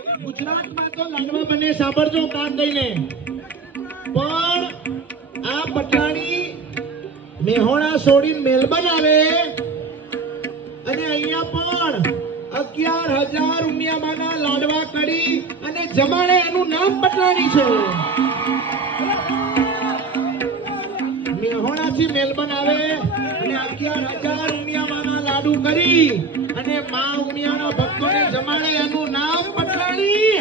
ગુજરાતમાં તો લાડવા બને સાંભળજો કાન દઈને, પણ આ પટલાણી મેહોણા છોડીને મેલબર્ન આવે અને અહીંયા પણ 11,000 રૂપિયામાંના લાડવા કરી અને જમાડે, એનું નામ પટલાણી છે. મેહોણાથી મેલબર્ન આવે અને 11,000 રૂપિયામાંના લાડુ કરી અને મા ઉમિયાના ભક્તોને જમાડે, એનું નામ પટલાણી.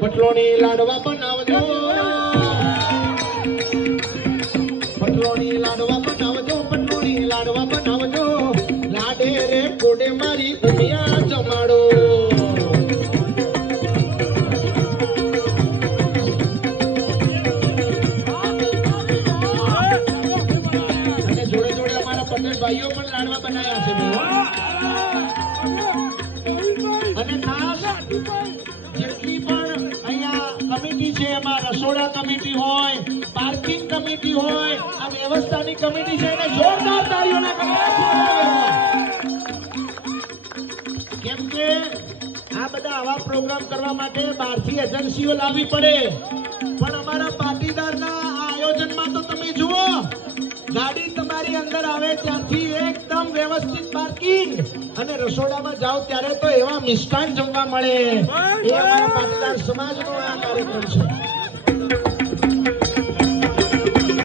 પટલોણી લાડવા બનાવજો, પટલોણી લાડવા બનાવજો, પટલોણી લાડવા બનાવજો, લાડે રે કોડે મારી ઉમિયા જમાડો. અને જોડે જોડે અમારા પટેલ ભાઈઓ પણ લાડવા બનાવ્યા છે. અને ખાસ જેટલી પણ અહીંયા કમિટી છે, એમાં રસોડા કમિટી હોય, પાર્કિંગ કમિટી હોય, આ વ્યવસ્થાની કમિટી છે, એને જોરદાર તાળીઓના કેમ કે આ બધા આવા પ્રોગ્રામ કરવા માટે બહારથી એજન્સીઓ લાવવી પડે, પણ અમારા પાટીદારના આ આયોજનમાં તો તમે જુઓ, ગાડી તમારી અંદર આવે ત્યાંથી એકદમ વ્યવસ્થિત પાર્કિંગ, અને રસોડામાં જાઓ ત્યારે તો એવા મિષ્ટાન જમવા મળે. એ અમારા પાટીદાર સમાજનો આ કાર્યક્રમ છે.